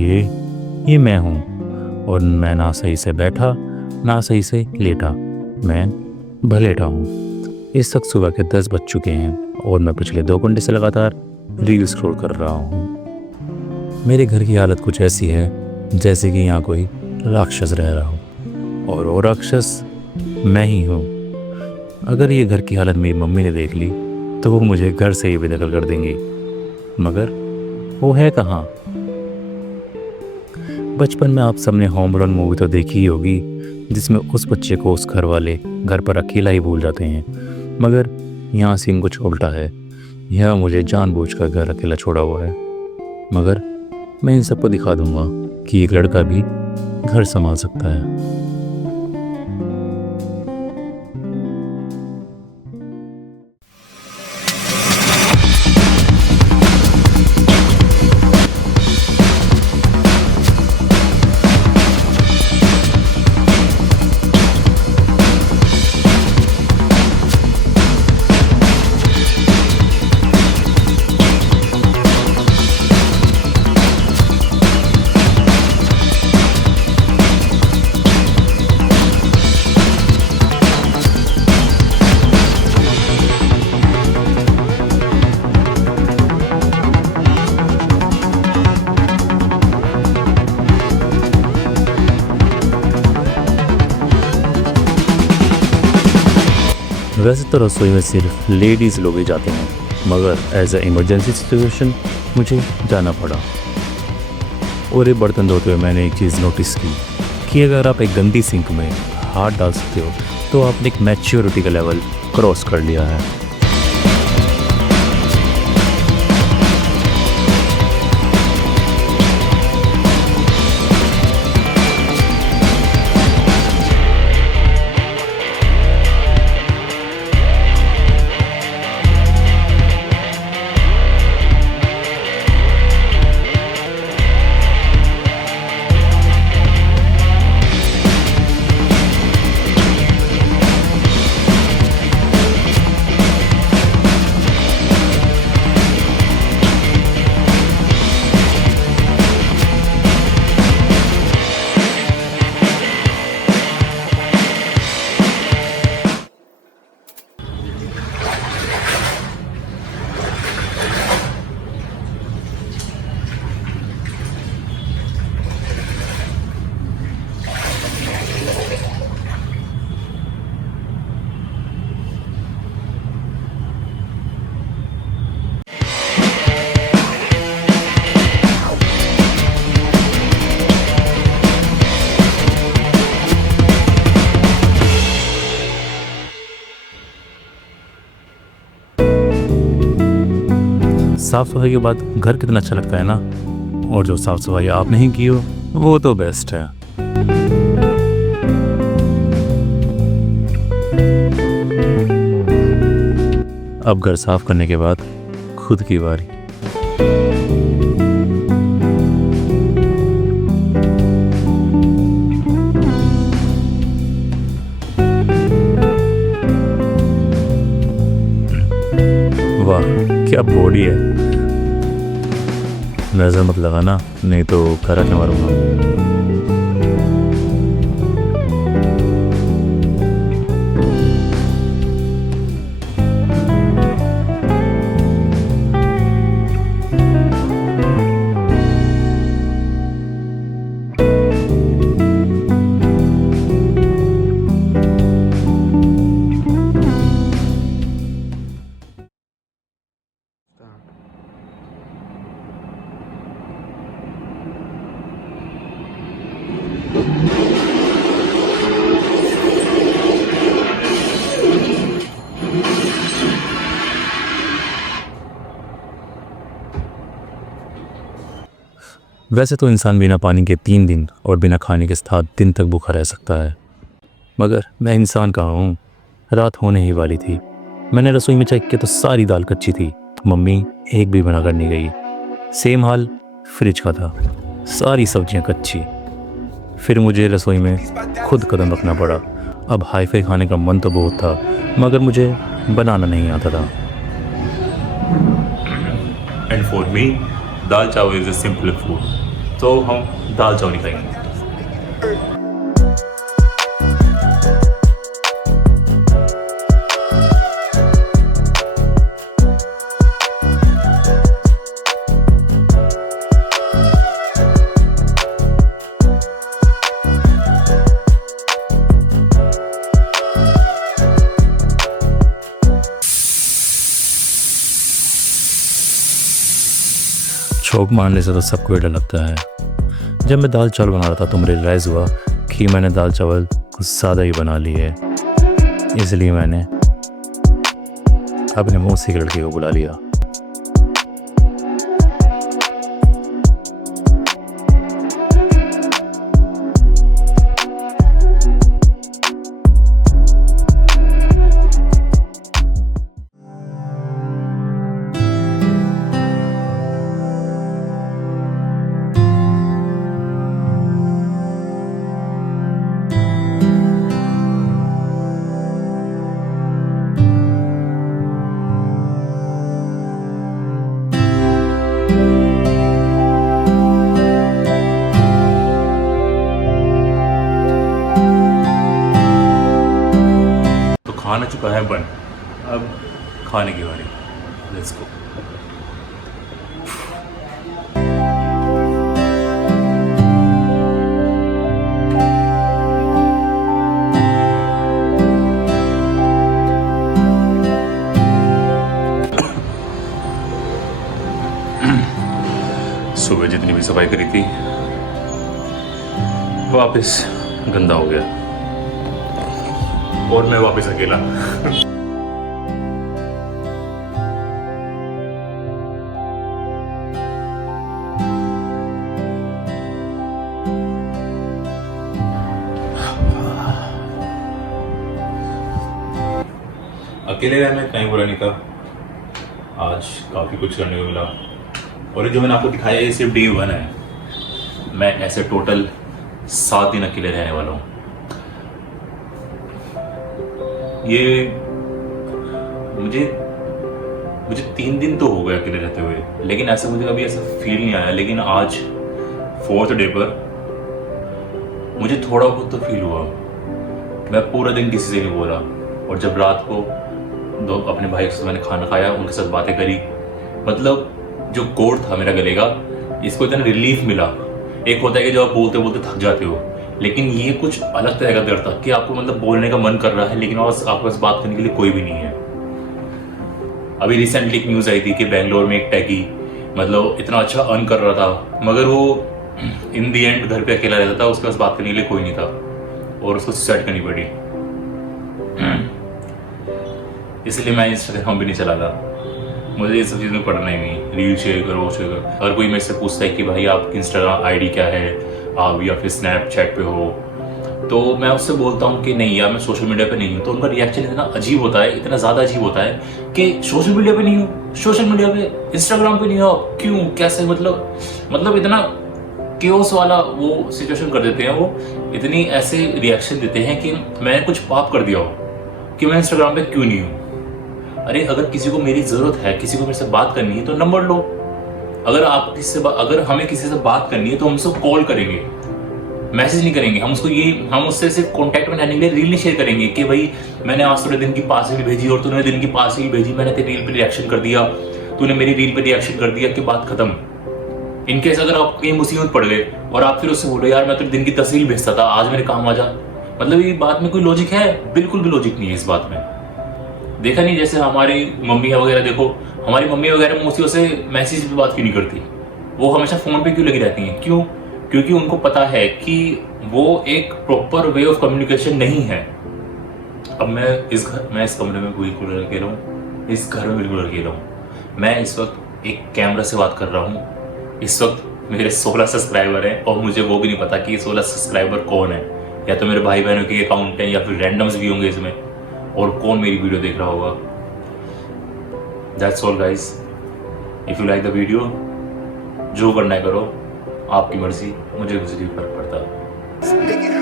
ये मैं हूँ, और मैं ना सही से बैठा ना सही से लेटा, मैं भलेटा हूँ। इस वक्त सुबह के 10 बज चुके हैं और मैं पिछले 2 घंटे से लगातार रील स्क्रॉल कर रहा हूँ। मेरे घर की हालत कुछ ऐसी है जैसे कि यहाँ कोई राक्षस रह रहा हो, और वो राक्षस मैं ही हूँ। अगर ये घर की हालत मेरी मम्मी ने देख ली तो वो मुझे घर से ही बेदखल कर देंगी, मगर वो है कहाँ। बचपन में आप सबने होम अलोन मूवी तो देखी ही होगी, जिसमें उस बच्चे को उस घर वाले घर पर अकेला ही भूल जाते हैं, मगर यहाँ सीन कुछ उल्टा है। यह मुझे जानबूझकर घर अकेला छोड़ा हुआ है, मगर मैं इन सबको दिखा दूंगा कि एक लड़का भी घर संभाल सकता है। वैसे तो रसोई में सिर्फ लेडीज़ लोग ही जाते हैं, मगर एज अ इमरजेंसी सिचुएशन मुझे जाना पड़ा। और ये बर्तन धोते हुए मैंने एक चीज़ नोटिस की कि अगर आप एक गंदी सिंक में हाथ डाल सकते हो तो आपने एक मैच्योरिटी का लेवल क्रॉस कर लिया है। साफ़ सफाई के बाद घर कितना अच्छा लगता है ना, और जो साफ़ सफाई आप नहीं की हो वो तो बेस्ट है। अब घर साफ करने के बाद खुद की बारी। वाह क्या बॉडी है, नजर मत लगाना नहीं तो करा के मारूंगा। वैसे तो इंसान बिना पानी के 3 दिन और बिना खाने के 7 दिन तक भूखा रह सकता है, मगर मैं इंसान कहाँ हूँ। रात होने ही वाली थी, मैंने रसोई में चेक किया तो सारी दाल कच्ची थी, मम्मी एक भी बना कर नहीं गई। सेम हाल फ्रिज का था, सारी सब्जियाँ कच्ची। फिर मुझे रसोई में खुद कदम रखना पड़ा। अब हाई फाई खाने का मन तो बहुत था, मगर मुझे बनाना नहीं आता था। And for me, dal chawal is a simple food. तो हम दाल चावल ही खाएंगे। छोक मारने से तो सबको डर लगता है। जब मैं दाल चावल बना रहा था तो मुझे रियलाइज़ हुआ कि मैंने दाल चावल कुछ ज़्यादा ही बना लिए है, इसलिए मैंने अपने मुँह से एक लड़के को बुला लिया। खाना चुका है बन, अब खाने की बारी। Let's go. सुबह जितनी भी सफाई करी थी वापस गंदा हो गया और मैं वापस अकेला। अकेले रहने में कहीं बुरा नहीं था, आज काफ़ी कुछ करने को मिला। और ये जो मैंने आपको दिखाया ये सिर्फ डे 1 है। मैं ऐसे टोटल 7 दिन अकेले रहने वाला हूँ। ये मुझे 3 दिन तो हो गए अकेले रहते हुए, लेकिन ऐसा मुझे कभी ऐसा फील नहीं आया। लेकिन आज 4th डे पर मुझे थोड़ा बहुत तो फील हुआ। मैं पूरा दिन किसी से नहीं बोला, और जब रात को अपने भाई के साथ मैंने खाना खाया, उनके साथ बातें करी, मतलब जो कोड था मेरा गले का, इसको इतना रिलीफ मिला। एक होता है कि जब आप बोलते बोलते थक जाते हो, लेकिन ये कुछ अलग तरह का दर्द था कि आपको मतलब बोलने का मन कर रहा है, लेकिन आपके पास बात करने के लिए कोई भी नहीं है। अभी रिसेंटली एक न्यूज़ आई थी कि बेंगलोर में एक टैगी मतलब इतना अच्छा अर्न कर रहा था, मगर वो इन दी एंड घर पे अकेला रहता था, उसके पास बात करने के लिए कोई नहीं था और उसको सुसाइड करनी पड़ी। इसलिए मैं इंस्टाग्राम भी नहीं चलाता। मुझे ये सब चीज़ें पढ़ना ही नहीं, रील शेयर करो। अगर कोई मेरे से पूछता है कि भाई आपकी इंस्टाग्राम आईडी क्या है, आप या फिर स्नैपचैट पे हो, तो मैं उससे बोलता हूँ कि नहीं यार मैं सोशल मीडिया पे नहीं हूँ। तो उनका रिएक्शन इतना अजीब होता है, इतना ज़्यादा अजीब होता है कि सोशल मीडिया पे नहीं हूँ, सोशल मीडिया पे इंस्टाग्राम पे नहीं हो, क्यों, कैसे, मतलब इतना केओस वाला वो सिचुएशन कर देते हैं। वो इतनी ऐसे रिएक्शन देते हैं कि मैंने कुछ पाप कर दिया हो कि मैं इंस्टाग्राम पे क्यों नहीं हूँ। अरे अगर किसी को मेरी ज़रूरत है, किसी को मेरे से बात करनी है तो नंबर लो। अगर हमें किसी से बात करनी है तो हम उसको कॉल करेंगे, मैसेज नहीं करेंगे। हम उससे सिर्फ कॉन्टैक्ट में रहने के लिए रील नहीं शेयर करेंगे कि भाई मैंने आज थोड़े दिन की पार्सल भेजी और तूने दिन की पार्सल भेजी, मैंने तेरी रील पे रिएक्शन कर दिया, तूने मेरी रील पे रिएक्शन कर दिया कि बात खत्म। इनकेस अगर आप कहीं मुसीबत पड़ गए और आप फिर उससे बोलो यार मैं तेरे दिन की तस्वीर भेजता था, आज मेरे काम आ जा, मतलब ये बात में कोई लॉजिक है? बिल्कुल भी लॉजिक नहीं है इस बात में। देखा नहीं, जैसे हमारी मम्मी वगैरह देखो, हमारी मम्मी वगैरह मुझसे से मैसेज पे बात क्यों नहीं करती, वो हमेशा फ़ोन पे क्यों लगी रहती हैं? क्यों? क्योंकि उनको पता है कि वो एक प्रॉपर वे ऑफ कम्युनिकेशन नहीं है। अब मैं इस कमरे में बिल्कुल अकेला हूँ, इस घर में बिल्कुल अकेला हूँ। मैं इस वक्त एक कैमरा से बात कर रहा हूँ। इस वक्त मेरे 16 सब्सक्राइबर हैं और मुझे वो भी नहीं पता कि 16 सब्सक्राइबर कौन है, या तो मेरे भाई बहनों के अकाउंट हैं या फिर रैंडम्स भी होंगे इसमें, और कौन मेरी वीडियो देख रहा होगा। That's all guys, if you like the video, जो करना है करो, आपकी मर्जी, मुझे कुछ नहीं फर्क पड़ता।